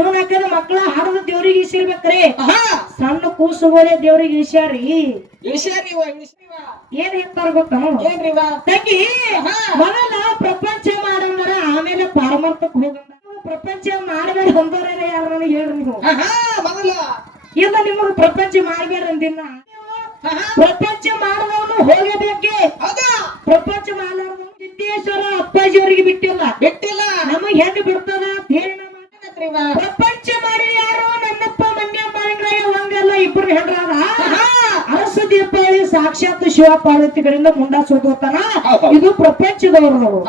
ನಾಲ್ಕೈದು ಮಕ್ಕಳ ಹಾಡದ ದೇವ್ರಿಗೆ ಈಸಿರ್ಬೇಕ್ರಿ ಸಣ್ಣ ಸಣ್ಣ ಕೂಸುಗಳೇ ದೇವ್ರಿಗೆ ಈಶ್ವರಿವ ಏನ್ ಹೇಳ್ತಾರ ಗೊತ್ತನು ತಂಗಿ. ಮೊದಲ ಪ್ರಪಂಚ ಮಾಡಂದ್ರ ಆಮೇಲೆ ಪಾರಮಾರ್ಥಕ್ ಹೋಗಂದ್ರ ಪ್ರಪಂಚ ಮಾಡಬೇಡ ಹೊಂದೋರೇ ಯಾರು ನನಗೆ ಹೇಳ್ರಿ ನೀವು. ಮೊದಲ. ಇಲ್ಲ ನಿಮಗ ಪ್ರಪಂಚ ಮಾಡ್ಬೇಡ ಅಂದಿಲ್ಲ. ಪ್ರಪಂಚ ಮಾಡಿದವನು ಹೋಗಬೇಕೆ? ಪ್ರಪಂಚ ಮಾಡಲಾರ್ದವನು ಸಿದ್ದೇಶ್ವರ ಅಪ್ಪಾಜಿಯವರಿಗೆ ಬಿಟ್ಟಿಲ್ಲ. ಬಿಟ್ಟಿಲ್ಲ. ನಮಗ್ ಹೆಂಗ್ ಬಿಡ್ತದ ಅಂತ ಹೇಳಿ ಪ್ರಪಂಚ ಮಾಡಿ ಯಾರು ನನ್ನಪ್ಪ ಮನ್ಯ ಮಾಲಿಂಗರಾಯ ಹಂಗಲ್ಲ ಇಬ್ರು ಹೆಂಡ್ರಾದ ಅರಸ ದೀಪಾವಳಿ ಸಾಕ್ಷಾತ್ ಶಿವ ಪಾರ್ವತಿಗಳಿಂದ ಮುಂಡ ಹೌದು. ಇದು ಪ್ರಪಂಚದವರು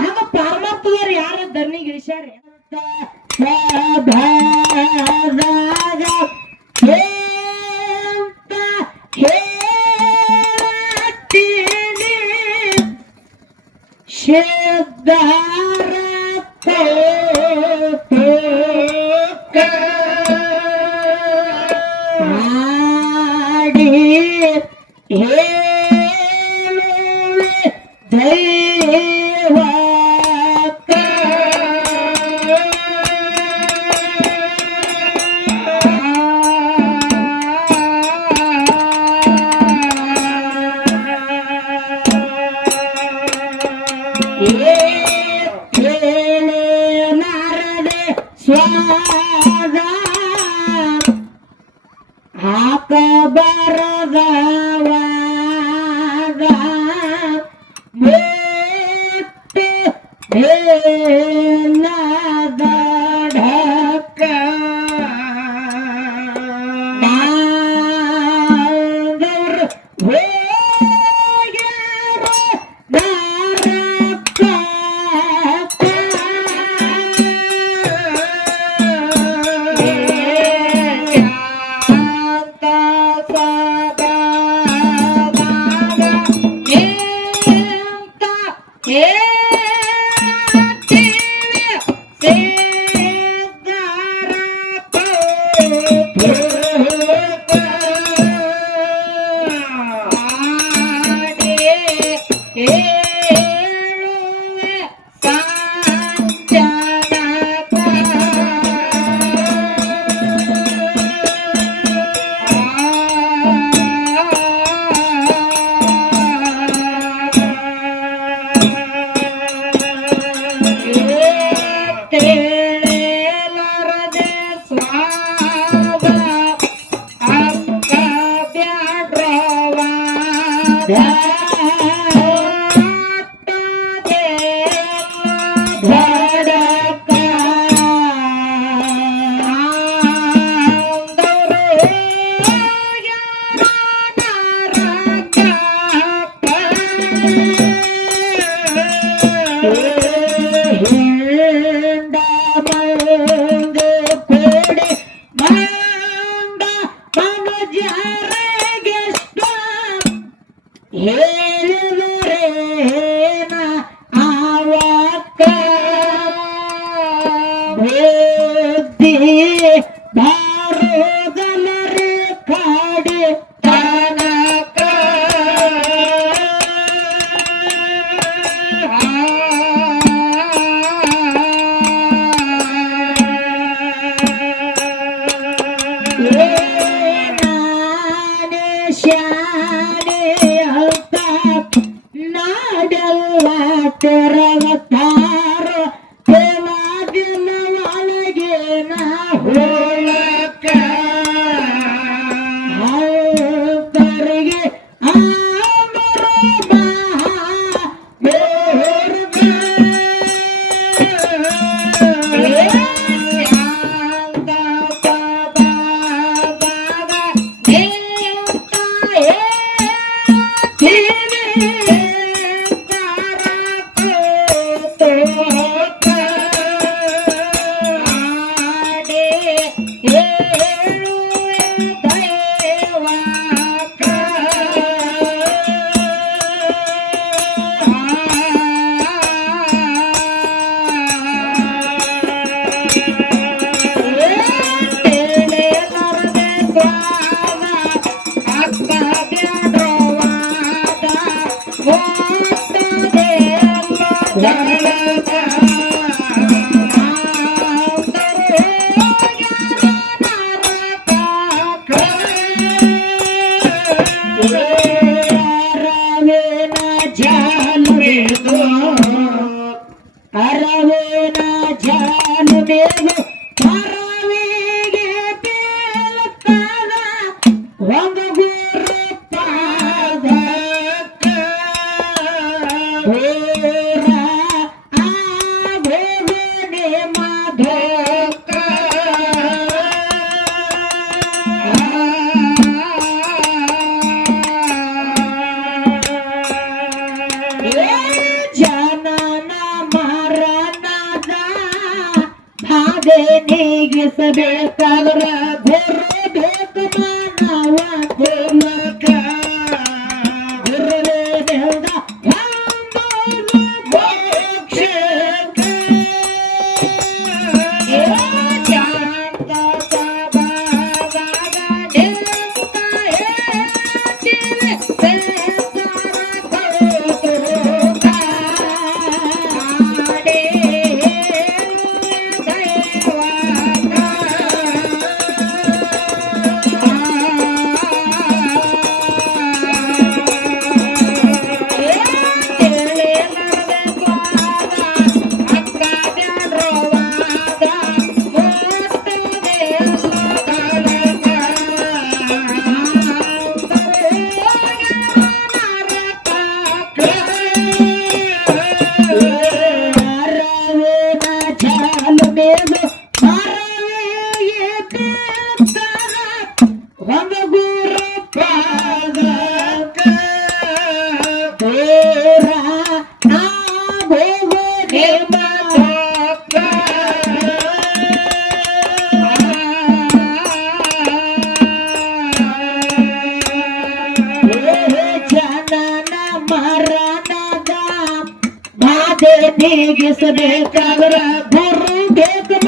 ಆಗ ಪಾರಮಾರ್ಥದವ್ರು ಯಾರ? ಧರ್ನಿಗೆ Senhor. Yeah. Thank. ಪೂಜೆ ನೀಗಿಸಬೇಕಾದ್ರ योग सदे कावरा गुरु देव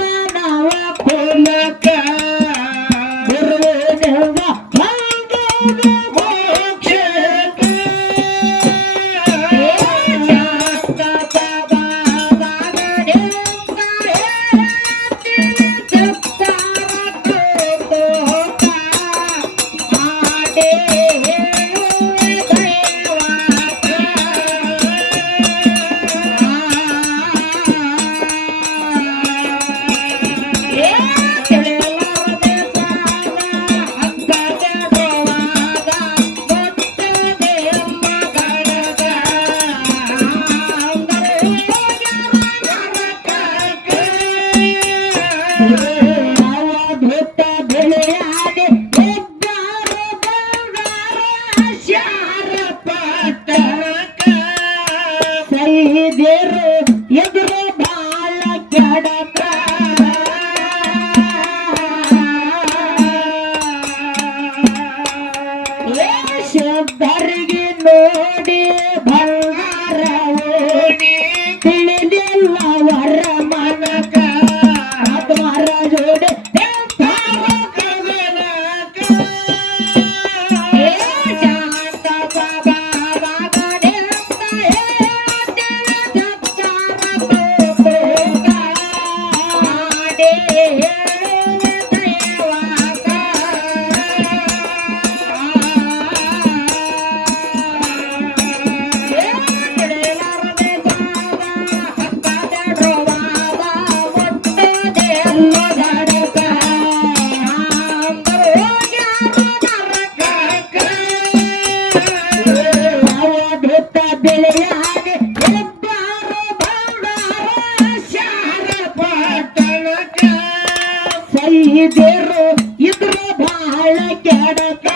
ಇದಿರು ಇದ್ರ ಬಹಳ ಕೆಡಕ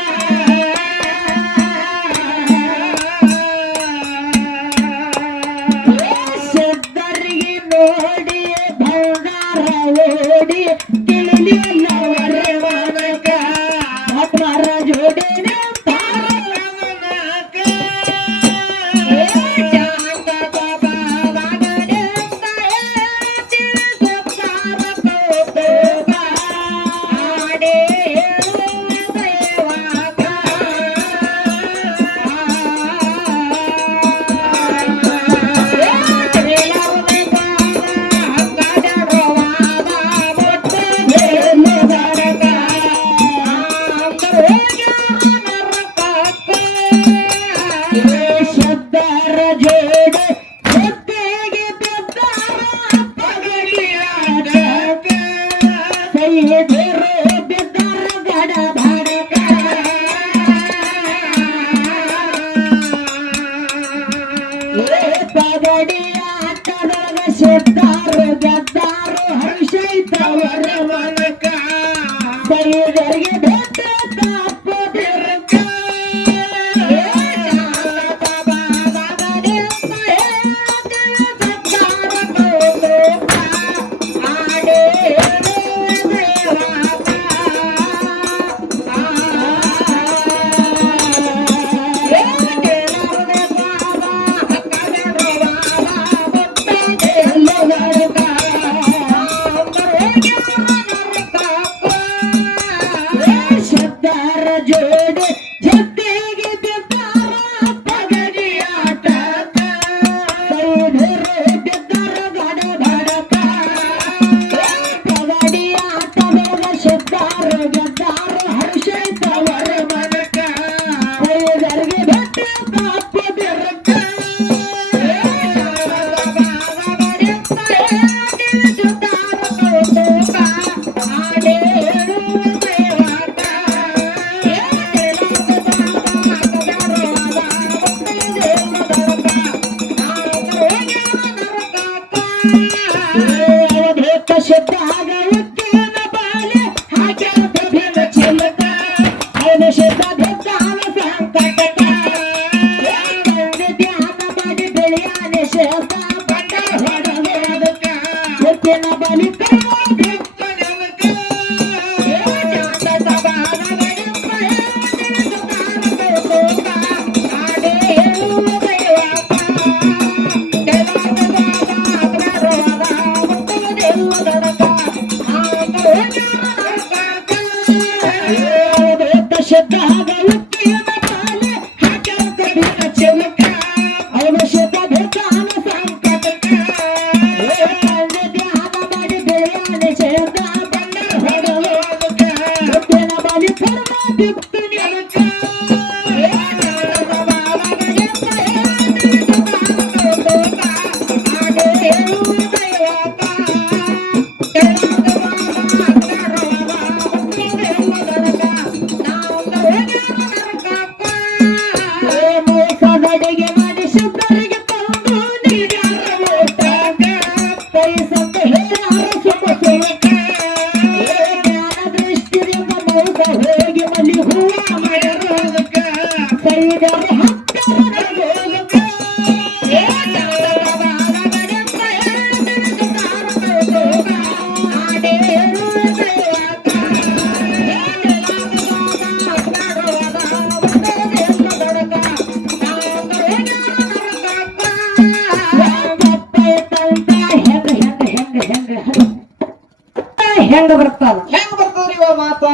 ಹೆಂಗ ಬರ್ತಾವ? ಹೆಂಗ ಬರ್ತದ್ರಿ ಇವ ಮಾತ?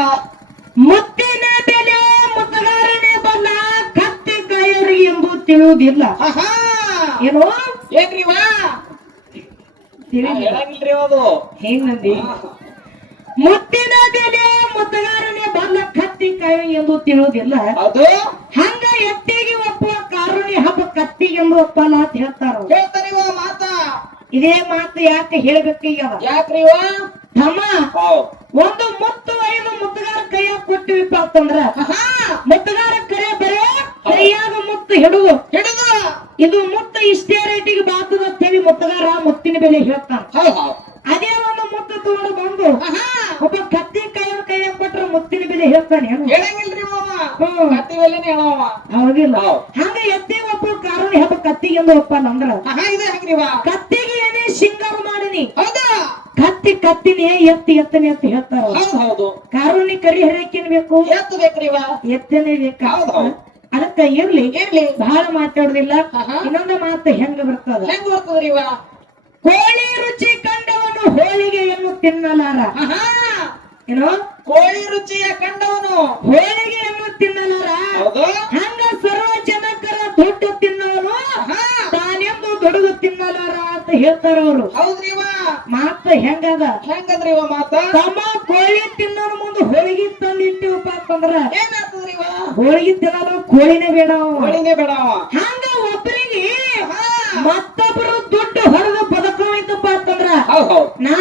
ಮುತ್ತಿನ ಬೆಲೆ ಮುತ್ತಗಾರನೇ ಬಲ್ಲ ಕತ್ತಿ ಕಾಯೋರಿಗೆ ಎಂದು ತಿಳಿಯುವುದಿಲ್ಲ. ಏನು? ಏನ್ರಿ ಅದು. ಹೆಂಗಂದಿ ಮುತ್ತಿನ ಬೆಲೆ ಮುತ್ತಗಾರನೇ ಬಲ್ಲ ಕತ್ತಿ ಕಾಯೋ ಎಂದು ತಿಳಿಯುವುದಿಲ್ಲ. ಅದು ಹಂಗ ಎತ್ತಿಗೆ ಒಪ್ಪುವ ಕಾರುಣಿ ಹಬ್ಬ ಕತ್ತಿಗೆ ಎಂದು ಒಪ್ಪಲ್ಲ ಅಂತ ಹೇಳ್ತಾರ ಹೇಳ್ತಾರೆ ಇವ ಮಾತ. ಇದೇ ಮಾತು ಯಾಕೆ ಹೇಳ್ಬೇಕೀಗ ಯಾಕ್ರಿ ತಮ್ಮ ಒಂದು ಮುತ್ತು ಐದು ಮುತ್ತುಗಾರ ಕೈಯಾಗ ಕೊಟ್ಟಿವಿಪ್ಪ ಅಂತಂದ್ರ ಮುತ್ತುಗಾರ ಕರೆ ಬರೇ ಕೈಯಾಗ ಮುತ್ತು ಹಿಡುದು. ಹಿಡುದು. ಇದು ಮುತ್ತು ಇಷ್ಟೇ ರೇಟಿಗೆ ಬಾತದ ಅಂತೇಳಿ ಮುತ್ತುಗಾರ ಮುತ್ತಿನ ಬೆಲೆ ಹೌದ್ ಅದೇ ಒಂದು ಮುತ್ತು ತಗೊಂಡು ಬಂದು ಒಬ್ಬ ಕತ್ತಿ ಕೈಯ ಕೊಟ್ರ ಮುತ್ತಿನ ಬೆಲೆ ಹೇಳ್ತಾನೆ ಹೇಳಂಗಿಲ್ರಿ ಹೇಳವ. ಹೌದಿಲ್ಲ ಹೌದ್. ಹಂಗ ಎತ್ತಿ ಒಬ್ಬ ಕಾರಣ ಹಬ್ಬ ಕತ್ತಿಗೆ ಎಂದು ಒಪ್ಪಲ್ಲ ನಂದ್ರ. ಕತ್ತಿಗೆ ಏನೇ ಸಿಂಗಾರ ಮಾಡಿನಿ. ಹೌದಾ? ಕತ್ತಿ ಕತ್ತಿನೇ ಎತ್ತಿ ಎತ್ತನೆ ಅಂತ ಹೇಳ್ತಾರ ಕಾರುಣಿ ಕರಿ ಹರಿಯಕ್ಕೇನ್ ಬೇಕು? ಎತ್ತನೆ ಬೇಕಾ. ಅದಕ್ಕ ಇರ್ಲಿ. ಇರ್ಲಿ. ಬಹಳ ಮಾತಾಡುದಿಲ್ಲ. ಇನ್ನೊಂದು ಮಾತು ಹೆಂಗ ಬರ್ತದ? ಹೆಂಗ್ ಬರ್ತದ್ರಿ ಕೋಳಿ ರುಚಿ ಕಂಡವನು ಹೋಳಿಗೆಯನ್ನು ತಿನ್ನಲಾರ. ಆಹಾ. ಏನೋ? ಕೋಳಿ ರುಚಿಯ ಕಂಡವನು. ಹೋಳಿಗೆಯನ್ನು ತಿನ್ನಲಾರ ಹೌದು. ಹಂಗ ಸರ್ವ ಜನಕರ ದುಡ್ಡು ತಿನ್ನವನು? ತಾನೆಂದು ದುಡುಗು ತಿನ್ನಲಾರ ಅಂತ ಹೇಳ್ತಾರ ಅವರು. ಹೌದ್ರಿ ಮಾತ ಹೆಂಗದ? ಹೆಂಗಂದ್ರಿ ಇವ ಮಾತ? ತಮ್ಮ ಕೋಳಿ ತಿನ್ನೋನು ಮುಂದೆ ಹೋಳಿಗೆ ತಂದು ಇಟ್ಟಿವಪ್ಪ ಅಂತಂದ್ರ ಏನಾಗ್ತದ್ರಿ ಇವ ಹೋಳಿಗೆ ತಿನ್ನೋದು ಕೋಳಿನೇ ಬೇಡ. ಕೋಳಿನೇ ಬೇಡ ಹಂಗ ಒಬ್ಬರಿಗೆ. ಮತ್ತೊಬ್ರು ದುಡ್ಡು ಹೊಡೆದು ಬದುಕೋಯ್ತಪ್ಪ ಅಂತಂದ್ರ ನಾ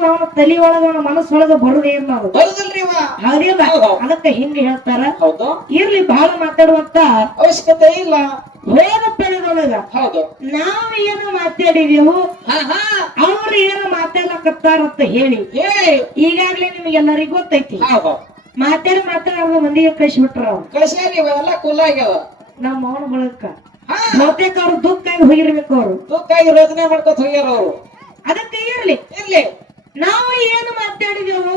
ತಿನ್ಬೇಕನ್ನೋದು ಅವನ ತಲೆ ಒಳಗ ಅವನ ಮನಸ್ಸೊಳಗ ಬರುದೇ ಇಲ್ಲ ಅದು. ಬರುದಿಲ್ರಿ ಹೌದಿಲ್ಲ ಅದಕ್ಕೆ ಹಿಂಗ ಹೇಳ್ತಾರ. ಹೌದು. ಇರ್ಲಿ ಬಹಳ ಮಾತಾಡುವಂತ ಅವಶ್ಯಕತೆ ಇಲ್ಲ. ಹೋದ ಪೆಳದೊಳಗ ಹೌದು. ನಾವ್ ಏನು ಮಾತಾಡಿದೆವು ಅವ್ರು ಏನು ಮಾತಾಡಕತ್ತಾರಂತ ಹೇಳಿ. ಹೇಳಿ. ಈಗಾಗ್ಲೇ ನಿಮ್ಗೆಲ್ಲರಿಗೂ ಗೊತ್ತೈತಿ. ಮಾತಾಡಿ ಮಾತಾಡೋ ಮಂದಿಗೆ ಕಳಿಸ್ಬಿಟ್ರ ಅವ್ರು. ಕಳ್ಸ್ಯಾರಿ ಇವ ಎಲ್ಲ ಕುಲ್ಲ ಆಗ್ಯಾವ. ನಮ್ಮ ಮೌನ ಬಳಕ. ಬಹುತೇಕ ಅವ್ರು ದುಃಖಾಗಿ ಹೋಗಿರ್ಬೇಕು ಅವ್ರು. ದುಃಖ ರೋದನೆ ಮಾಡ್ಕೊತ ಹೋಗ್ಯಾರ ಅವ್ರು. ಅದಕ್ಕೆ ಇರ್ಲಿ. ಇರ್ಲಿ. ನಾವು ಏನು ಮಾತಾಡಿದೆವು?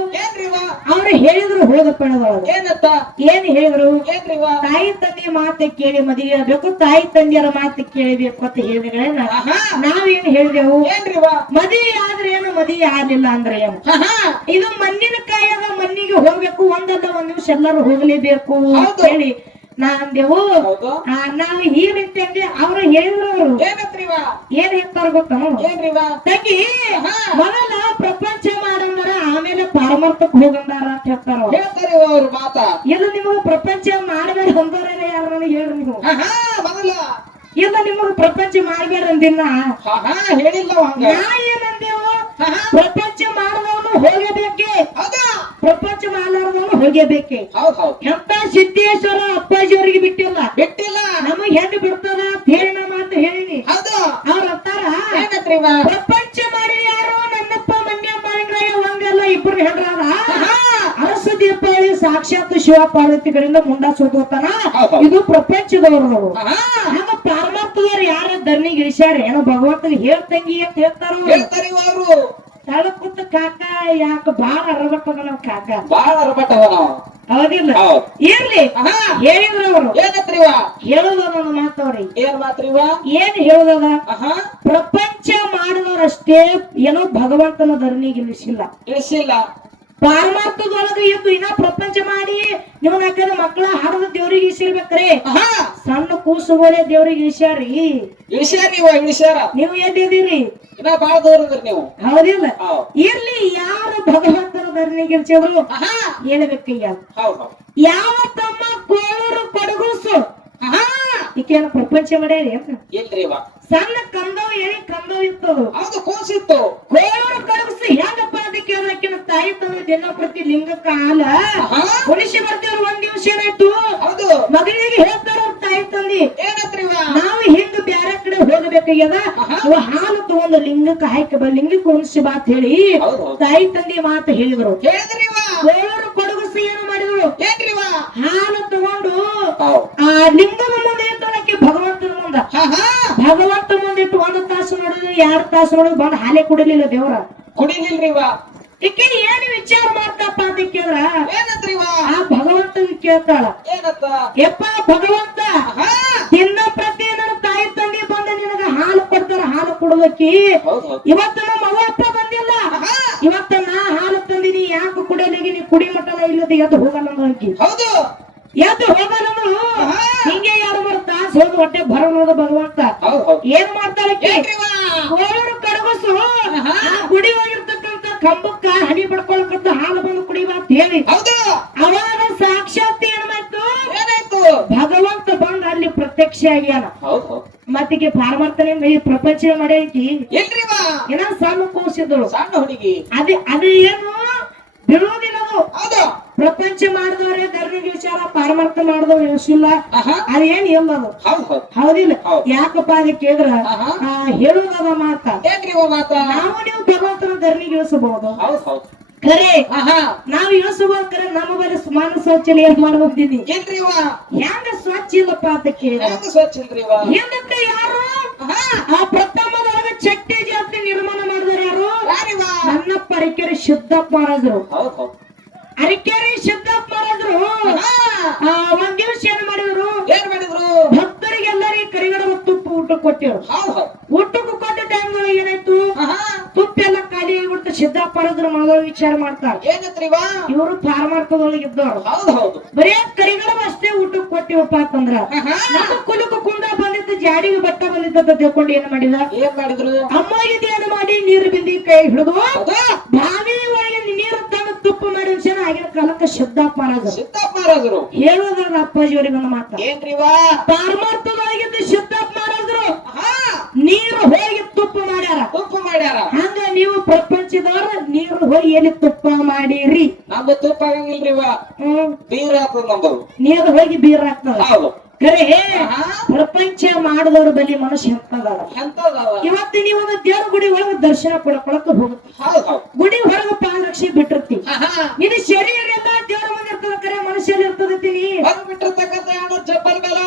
ಅವ್ರು ಹೇಳಿದ್ರು ಹೋದ ಪೆಣದೊಳಗ ಏನತ್ತ? ಏನ್ ಹೇಳಿದ್ರು? ಏನ್ರಿ ತಾಯಿ ತಂದೆ ಮಾತು ಕೇಳಿ ಮದುವೆ ಆಗ್ಬೇಕು ತಾಯಿ ತಂದೆಯರ ಮಾತು ಕೇಳಬೇಕು ಅಂತ ಹೇಳಿದ್ರೆ ನಾವ್ ನಾವೇನ್ ಹೇಳಿದೆವು? ಮದುವೆ ಆದ್ರೆ ಏನು ಮದುವೆ ಆಗ್ಲಿಲ್ಲ ಅಂದ್ರೆ ಏನು? ಇದು ಮಣ್ಣಿನ ಕಾಯದ ಮಣ್ಣಿಗೆ ಹೋಗ್ಬೇಕು ಒಂದಲ್ಲ ಒಂದ್ ನಿಮಿಷ ಎಲ್ಲರೂ ಹೋಗ್ಲೇಬೇಕು. ಹೇಳಿ ನಾ ಅಂದೆವು ನಾವು ಈ ರೀತಿ ಅವ್ರ ಹೇಳಿದ್ರು ಅವ್ರು ಏನತ್ರಿ ಇವ ಏನ್ ಹೇಳ್ತಾರ ಗೊತ್ತನು ಏನ್ರಿ ಇವ ತಂಗಿ ಮೊದಲ ಪ್ರಪಂಚ ಮಾಡಂದ್ರ ಆಮೇಲೆ ಪಾರಮಾರ್ಥಕ್ ಹೋಗಂದಾರ ಅಂತ ಹೇಳ್ತಾರ? ಎಲ್ಲ ಹೇಳ್ತಾರಿ ಅವ್ರ ಮಾತ. ಇಲ್ಲ ನಿಮಗ ಪ್ರಪಂಚ ಮಾಡಬೇಡ ಹೊಂದೋರೇ ಯಾರು ಹೇಳ್ರಿ ನೀವು? ಎಲ್ಲ ಮೊದಲ. ಇಲ್ಲ ನಿಮಗ ಪ್ರಪಂಚ ಮಾಡಬೇಡ ಅಂದಿನ ಆಹಾ ಹೇಳಿಲ್ಲ ನಾ ಏನಂದೇವು? ಪ್ರಪಂಚ ಮಾಡಿದವನು ಹೋಗಬೇಕೆ? ಹೌದಾ? ಪ್ರಪಂಚ ಹೋಗಬೇಕೆ ಹೌದ್ ಎಂತ ಸಿದ್ದೇಶ್ವರ ಅಪ್ಪಾಜಿ ಅವರಿಗೆ ಬಿಟ್ಟಿಲ್ಲ? ಬಿಟ್ಟಿಲ್ಲ. ನಮಗ್ ಹೆಂಗ್ ಬಿಡ್ತದ ಅಂತ ಹೇಳಿ ಹೌದು. ಅವ್ರ ಅಂತಾರ ಪ್ರಪಂಚ ಮಾಡಿ ಯಾರು ನನ್ನಪ್ಪ ಮನ್ಯ ಮಾಲಿಂಗರಾಯ ಒಂದಲ್ಲ ಇಬ್ರು ಆಹಾ ಅರಸ ದೀಪಾವಳಿ ಸಾಕ್ಷಾತ್ ಶಿವ ಪಾರ್ವತಿಗಳಿಂದ ಮುಂಡ ಹೌದು. ಇದು ಪ್ರಪಂಚದವರು ನಮ್ಮ ಪಾರಮಾರ್ಥದವ್ರು ಯಾರ ಧರ್ನಿಗೆ ಇಳಿಸ್ಯಾರ ಏನೋ ಭಗವಂತಗೆ ಹೇಳ್ತಂಗಿ ಅಂತ ಹೇಳ್ತಾರ ಅವ್ರು. ತಳ ಕೂತ ಕಾಕ ಯಾಕ ಬಾಳ ಅರಬಟ್ಟದ ನಾವ್ ಕಾಕ? ಬಾಳ ಅರಬಟ್ಟವ ನಾವು. ಹೌದಿಲ್ಲ? ಇರ್ಲಿ. ಹೇಳಿದ್ರು ಅವರು. ಏನತ್ರಿವ ಹೇಳೋದ ನನ್ನ ಮಾತವ್ರಿ ಏನ್ ಮಾತ್ರಿ ಇವ ಏನ್ ಹೇಳುದದ? ಪ್ರಪಂಚ ಮಾಡಿದವರಷ್ಟೇ ಏನೋ ಭಗವಂತನ ಧರಣಿಗೆ ಇಳಿಸಿಲ್ಲ ಇಳಿಸಿಲ್ಲ ಪಾರಮಾರ್ಥದೊಳಗೆ ಎದ್ದು ಇನ್ನ ಪ್ರಪಂಚ ಮಾಡಿ ನೀವು ನಾಕದ ಮಕ್ಕಳ ಹಾಡದ ದೇವ್ರಿಗೆ ಇಸಿರ್ಬೇಕ್ರಿ ಸಣ್ಣ ಕೂಸುಗಳೇ ದೇವ್ರಿಗೆ ಇಳಿಸ್ಯಾರಿ ಇಳಿಸ್ಯಾರ ನೀವು ಇಳಿಸ್ಯಾರ ನೀವು ಎದ್ದಿದ್ದೀರಿ ಇನ್ನ ಬಾಳ ದೂರ ಇದ್ರಿ ನೀವು. ಹೌದಿಲ್ಲ ಹೌದ್. ಇರ್ಲಿ ಯಾರು ಭಗವಂತನ ಧರಣಿಗೆ ಇಳಿಸಿದ್ರು ಹೇಳ್ಬೇಕಯ್ಯ ಯಾವ ತಮ್ಮ ಕೋಳೂರು ಕೊಡಗುಸು? ಈಕೇನು ಪ್ರಪಂಚ ಮಾಡ್ಯಾರಿ ಇಲ್ರಿ ಸಣ್ಣ ಕಂದವ್ ಹೇಳಿ ಕಂದವ್ ಇತ್ತು ಹೌದು ಕೂಸಿತ್ತು ಕೋಳೂರು ಕಡಗಸಿ ಹೆಂಗಪ್ಪ ಅದಕ್ಕೆ ಅದಕ್ಕಿನ ತಾಯಿ ತಂದೆ ದಿನ ಪ್ರತಿ ಲಿಂಗಕ್ಕ ಹಾಲ ಆಹಾ ಉಳಿಸಿ ಬರ್ತೀವ್ರ ಒಂದ್ ದಿವಸ ಏನಾಯ್ತು? ಹೌದು. ಮಗಳಿಗೆ ಹೇಳ್ತಾರ ಅವ್ರ ತಾಯಿ ತಂದಿ. ಏನತ್ರಿವ ನಾವು ಹಿಂಗ ಬ್ಯಾರೆ ಕಡೆ ಹೋಗಬೇಕಾಗ್ಯದ? ಅವ ಹಾಲು ತಗೊಂಡು ಲಿಂಗಕ್ಕ ಹಾಕಿ ಬಾ ಲಿಂಗಕ್ಕೆ ಉಣಿಸಿ ಬಾತ್ ಹೇಳಿ ತಾಯಿ ತಂದೆ ಮಾತು ಹೇಳಿದ್ರು. ಹೇಳಿದ್ರಿ ಇವ? ಕೋಳೂರು ಕೊಡಗುಸಿ ಏನು ಮಾಡಿದ್ರು? ಹಾಲು ತಗೊಂಡು ಆ ಲಿಂಗದ ಮುಂದೆ ಇಟ್ಟಳಕ್ಕೆ ಭಗವಂತನ ಮುಂದ. ಭಗವಂತ ಮುಂದಿಟ್ಟು ಒಂದು ತಾಸು ನೋಡಿದ್ರು ಎರಡು ತಾಸು ನೋಡಿದ್ರು ಬಂದು ಹಾಲೆ ಕುಡಿಲಿಲ್ಲ ದೇವ್ರ. ಕುಡಿಲಿಲ್ರಿ ಇವ. ಈಕೆ ಏನು ವಿಚಾರ ಮಾಡ್ತಪ್ಪ ಅಂತ ಕೇಳ ಏನತ್ರ ಆ ಭಗವಂತನ ಕೇಳ್ತಾಳ. ಏನಪ್ಪ ಯಪ್ಪ ಭಗವಂತ ತಿನ್ನ ದಿನ ಪ್ರತಿ ನನ್ನ ತಾಯಿ ತಂದೆ ಬಂದ ನಿನಗ ಹಾಲು ಕೊಡ್ತಾರ ಹಾಲು ಕೊಡೋದಕ್ಕೆ ಇವತ್ತ ನಮ್ಮ ಅವ್ವ ಅಪ್ಪ ಬಂದಿಲ್ಲ. ಇವತ್ತ ನಾ ಹಾಲು ತಂದಿನಿ ಯಾಕೆ ಕುಡಿಯಲಿಗೆ? ನೀ ಕುಡಿ ಮಟ್ಟನ ಇಲ್ಲದೆ ಎದ್ದು ಹೋಗಲ್ಲ ಅಂಕಿ ಹೌದು. ಎದ್ದು ಹೋಗಲ್ಲ. ಹಿಂಗೆ ಯಾರು ಮಾಡ್ತಾ ಸೋದು ಹೊಟ್ಟೆ ಬರೋದು ಭಗವಂತ. ಏನ್ ಮಾಡ್ತಾರೆ ಕಡಗಸು ಆಹಾ. ಆ ಗುಡಿ ಹೋಗಿರ್ತಕ್ಕಂತ ಕಂಬಕ್ಕ ಹನಿ ಬಡ್ಕೊಳಕಂತ ಹಾಲು ಬಂದು ಕುಡಿಯುವ ಅಂತ ಹೇಳಿ. ಅವಾಗ ಸಾಕ್ಷಾತ್ ಏನ್ ಮಾಡ್ತು ಏನಾಯ್ತು? ಭಗವಂತ ಬಂದ ಅಲ್ಲಿ ಪ್ರತ್ಯಕ್ಷ ಆಗ್ಯಾನ. ಮತ್ತಿಗೆ ಪಾರಮಾರ್ಥನೆ ಈ ಪ್ರಪಂಚ ಮಾಡೈತಿ ಏನ ಸಣ್ಣ ಕೂಸಿದ್ರು ಸಣ್ಣ ಹುಡುಗಿ. ಅದೇ ಅದೇ ಏನು? ಬಿಡುವುದಿಲ್ಲ ಪ್ರಪಂಚ ಮಾಡಿದವ್ರೆ ವಿಚಾರ ಪಾರಮಾರ್ಥ ಮಾಡಿದವ್ರು ಇಲ್ಲ ಆಹಾ, ಅದೇನ್ ಇಲ್ಲ ಅದು ಹೌದು ಹೌದು. ಹೌದಿಲ್ಲ. ಹೌದು. ಯಾಕಪ್ಪ ಅಂತ ಕೇಳಿದ್ರ? ಹೇಳುವುದದ ಮಾತ. ನಾವು ನೀವು ಭಗವಂತನ ಧರ್ಮಿಗೆ ಇಳಿಸಬಹುದು ಹೌದು ಹೌದು. ಖರೆ ನಾವು ಇಳಿಸಬಹುದ್ರೆ ನಮ್ಮ ಬರೀ ಮಾನ ಶೌಚಾಲಯ ಮಾಡ್ಬೋದಿನಿ ಏನ್ರಿವ ಹೆಂಗ ಸ್ವಚ್ಛ ಇಲ್ಲಪ್ಪ ಅಂತ ಸ್ವಚ್ಛ ಹಿಂದಕ್ಕೆ ಯಾರು? ಆ ಪ್ರಥಮದೊಳಗ ಚಟ್ಟಿ ಜಾತಿ ನಿರ್ಮಾಣ ಮಾಡಿದಾರೆ ಯಾರು? ಅನ್ನ ನನ್ನಪ್ಪ ಶುದ್ಧ ಮಾಡಿದ್ರು ಅರಿಕೆರೆ ಮಹಾರಾಜರು ಆಹಾ, ಆ, ಒಂದ್ ದಿವಸ ಏನ್ ಮಾಡಿದ್ರು. ಏನ್ ಮಾಡಿದ್ರು? ಭಕ್ತರಿಗೆಲ್ಲರಿಗೆ ಕರಿಗಡ ತುಪ್ಪ ಊಟ ಕೊಟ್ಟಿರು. ಊಟಕ್ಕೆ ಕೊಟ್ಟ ಟೈಮ್ ಏನಾಯ್ತು? ತುಪ್ಪ ಎಲ್ಲ ಖಾಲಿ ಆಗಿಬಿಡ್ತು. ಸಿದ್ದಪ್ಪ ಮಹಾರಾಜರು ಮಾಡೋ ವಿಚಾರ ಮಾಡ್ತಾರೆ. ಏನತ್ರಿವ ಇವರು ಪಾರಮಾರ್ಥದೊಳಗೆ ಇದ್ದವ್ರು. ಹೌದು ಹೌದು. ಬರೇ ಕರಿಗಡ ಅಷ್ಟೇ ಊಟಕ್ಕೆ ಕೊಟ್ಟಿವಪ್ಪ ಅಂತಂದ್ರ. ನಮ್ಮ ಕುಲಕ ಕುಂದ ಬಂದಿದ್ದ ಜಾಡಿಗೆ ಬಟ್ಟ ಬಂದಿದ್ದ ತಿಳ್ಕೊಂಡು ಏನ್ ಮಾಡಿದ? ಏನ್ ಮಾಡಿದ್ರು? ಅಮ್ಮಗೆ ಏನು ಮಾಡಿ? ನೀರು ಬಿಂದಿ ಕೈ ಹಿಡಿದು ಬಾವಿ ಒಳಗೆ ನೀರು ತುಪ್ಪ ಮಾಡಿ ಜನ ಆಗಿನ ಕಾಲಕ್ಕೆ ಶಬ್ದಪ್ಪ ಮಹಾರಾಜ ಸಿದ್ದಪ್ಪ ಮಹಾರಾಜರು ಹೇಳುವುದ್ರ ಅಪ್ಪಾಜಿ ಅವರಿಗೆ ಒಂದು ಮಾತು. ಏನ್ರಿವ ಪಾರಮಾರ್ಥದೊಳಗಿದ್ದು ಸಿದ್ದಪ್ಪ ಮಹಾರಾಜರು ನೀರು ಹೋಗಿ ತುಪ್ಪ ಮಾಡ್ಯಾರ. ತುಪ್ಪ ಮಾಡ್ಯಾರ. ಹಂಗ ನೀವು ಪ್ರಪಂಚದವ್ರ ನೀರು ಹೋಗಿ ಎಲ್ಲಿ ತುಪ್ಪ ಮಾಡಿರಿ. ನಮ್ದು ತುಪ್ಪ ಆಗಂಗಿಲ್ರಿವ ಬೀರ್ ಆಗ್ತದ ನಮ್ದು. ನೀರು ಹೋಗಿ ಬೀರ್ ಆಗ್ತದ. ಹೌದು. ಕರೆ ಪ್ರಪಂಚ ಮಾಡಿದವ್ರ ಬಲಿ ಮನುಷ್ಯ ಎಂತದಾರ ಇವತ್ತು ನೀವು ಒಂದು ದೇವ್ರ ಗುಡಿ ಒಳಗೆ ದರ್ಶನ ಪಡ್ಕೊಳಕ್ ಹೋಗುತ್ತೆ ಗುಡಿ ಹೊರಗೆ ಪಾಲರಕ್ಷೆ ಬಿಟ್ಟಿರ್ತಿ. ನಿನ್ನ ಶರೀರ ಎಲ್ಲ ದೇವರ ಮುಂದೆ ಇರ್ತದ ಕರೆ ಮನುಷ್ಯಲ್ಲಿ ಬಂದ್ಬಿಟ್ಟಿರ್ತಕ್ಕಂಥ ಹೆಣ್ಣು ಚಪ್ಪಲ್ ಮೇಲ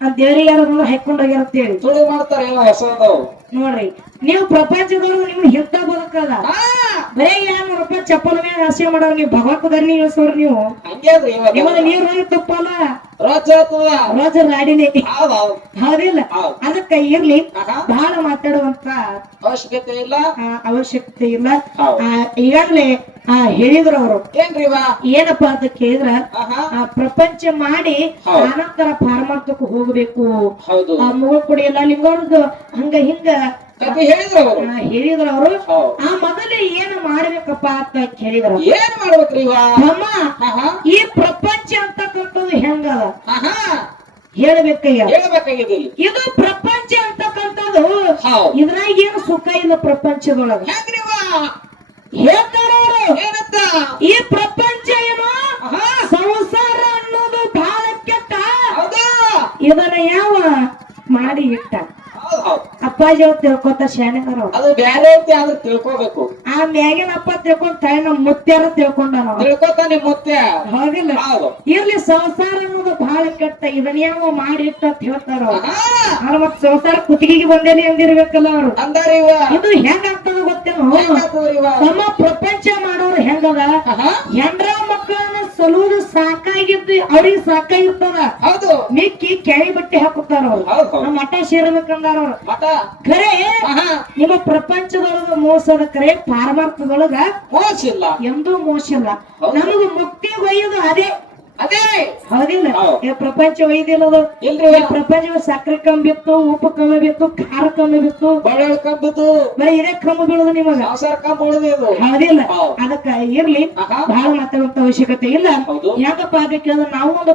ಆ ದೇವರಿಗೆ ಯಾರು ಬಂದು ತುಳು ಮಾಡ್ತಾರೆ ಹೊಸದು. ನೋಡ್ರಿ. ನೀವು ಪ್ರಪಂಚದವ್ರು ನಿಮ್ಮ ಯುದ್ಧ ಬದುಕದ ಹಾ. ಬರೇ ಯಾರು ರೂಪಾಯಿ ಚಪ್ಪಲ್ ಮೇಲೆ ಆಸೆ ಮಾಡೋ ನೀವು? ಭಗವಂತ ಧರ್ಮಿ ಇಳಿಸೋರು ನೀವು? ನಿಮ್ಮ ನಿಮ್ಮದ ನೀರು ತುಪ್ಪಲ್ಲ? ರೋಜ ರಾಡಿನೇ ಹೌದು ಹೌದು. ಹೌದಿಲ್ಲ? ಹೌದು. ಅದಕ್ಕ ಇರ್ಲಿ. ಬಹಳ ಮಾತಾಡುವಂತ ಅವಶ್ಯಕತೆ ಇಲ್ಲ. ಅವಶ್ಯಕತೆ ಇಲ್ಲ. ಈಗಾಗಲೇ ಹೇಳಿದ್ರು ಅವರು ಏನಪ್ಪ ಏನಪ್ಪಾ ಅಂತ ಕೇಳಿದ್ರ? ಪ್ರಪಂಚ ಮಾಡಿ. ಆನಂತರ ಪಾರಮಾರ್ಥಕ್ಕೆ ಹೋಗ್ಬೇಕು. ಮುಗ ಕುಡಿಯಲ್ಲ ಲಿಂಗವ್ರದ್ದು ಹಂಗ ಹಿಂಗ ಕವಿ ಹೇಳಿದ್ರು ಅವರು. ಆ, ಹೇಳಿದ್ರು ಅವರು ಆ ಮೊದಲೇ ಏನು ಮಾಡ್ಬೇಕಪ್ಪ ಅಂತ ಕೇಳಿದ್ರು. ಏನ್ ಮಾಡ್ಬೇಕ್ರಿ ಅಮ್ಮ ಈ ಪ್ರಪಂಚ ಅಂತಕ್ಕಂಥದ್ದು ಹೆಂಗದ? ಹೇಳ್ಬೇಕಯ್ಯ. ಹೇಳ್ಬೇಕಾಗಿದೆ ಇದು ಪ್ರಪಂಚ ಅಂತಕ್ಕಂಥದ್ದು ಇದ್ರಾಗ ಏನು ಸುಖ ಇಲ್ಲ ಪ್ರಪಂಚದೊಳಗ. ಹೇಳ್ತಾರ ಏನಂತ? ಈ ಪ್ರಪಂಚ ಏನು? ಸಂಸಾರ ಅನ್ನೋದು ಬಹಳ ಕೆಟ್ಟ. ಇದನ್ನ ಯಾವ? ಮಾಡಿ ಇಟ್ಟ. ಅಪ್ಪಾಜಿ ಅವ್ರು ತಿಳ್ಕೊತ ಅವ್ರು. ಅದು ಬ್ಯಾರೆ ಐತಿ ಆದ್ರೆ ತಿಳ್ಕೊಬೇಕು. ಆ ಮ್ಯಾಗಿನ ಅಪ್ಪ ತಿಳ್ಕೊಂಡ್ ತಾಯಿ ನಮ್ಮ ಮುತ್ಯಾರ ತಿಳ್ಕೊಂಡ ನಾವು ತಿಳ್ಕೊತ ನಿಮ್ ಮುತ್ತೆ ಹೌದಿಲ್ಲ? ಹೌದು. ಇರ್ಲಿ ಸಂಸಾರ ಅನ್ನೋದು ಬಹಳ ಕೆಟ್ಟ. ಇದನ್ನ ಯಾವ ಮಾಡಿ ಅಂತ ಹೇಳ್ತಾರ ಅವ್ರು. ಮತ್ ಸಂಸಾರ ಕುತ್ತಿಗೆಗೆ ಬಂದೇನೆ ಅಂದಿರ್ಬೇಕಲ್ಲ ಅವ್ರು. ಅಂದಾರ ಇವ. ಇದು ಹೆಂಗ ಆಗ್ತದ ಗೊತ್ತೇನು? ತಮ್ಮ ಪ್ರಪಂಚ ಮಾಡೋರು ಹೆಂಗದ? ಹೆಂಡ್ರ ಸಲುವುದು ಸಾಕಾಗಿದ್ದು ಅವ್ರಿಗೆ ಸಾಕಾಗಿರ್ತದ. ಹೌದು. ಮಿಕ್ಕಿ ಕೆಳಿ ಬಟ್ಟೆ ಹಾಕುತ್ತಾರ ಅವ್ರು. ಹೌದು. ನಮ್ಮ ಮಠ ಸೇರ್ಬೇಕಂದಾರ ಅವ್ರು. ಮಠ. ಖರೆ ಆಹಾ. ನಿಮ್ಮ ಪ್ರಪಂಚದೊಳಗ ಮೋಸದ ಕರೆ ಪಾರಮಾರ್ಥದೊಳಗ ಮೋಸಿಲ್ಲ ಎಂದೂ ಮೋಸ ಇಲ್ಲ. ಹೌದು. ನಮಗ ಮುಕ್ತಿ ಒಯ್ಯೋದು ಅದೇ. ಹೌದಿಲ್ಲ. ಪ್ರಪಂಚ ಒಯ್ದಿಲ್ಲದು ಇಲ್ರಿ ಪ್ರಪಂಚ ಸಕ್ಕರೆ ಕಮ್ಮಿ ಬಿತ್ತು ಉಪ್ಪು ಕಮ್ಮಿ ಬಿತ್ತು ಖಾರ ಕಮ್ಮಿ ಬಿತ್ತು ಬಳ್ಳ ಕಂಬದು ಬರೀ ಇದೇ ಕಮ್ಮಿ ಬೀಳದು ನಿಮಗ? ಸಂಸಾರ ಕಂಬ ಉಳಿದಿದು ಹೌದಿಲ್ಲ. ಹೌದು. ಅದಕ್ಕ ಇರ್ಲಿ. ಬಹಳ ಮಾತಾಡುವಂತ ಅವಶ್ಯಕತೆ ಇಲ್ಲ. ಹೌದು. ಯಾಕಪ್ಪ ಅದಕ್ಕೆ ನಾವು ಒಂದು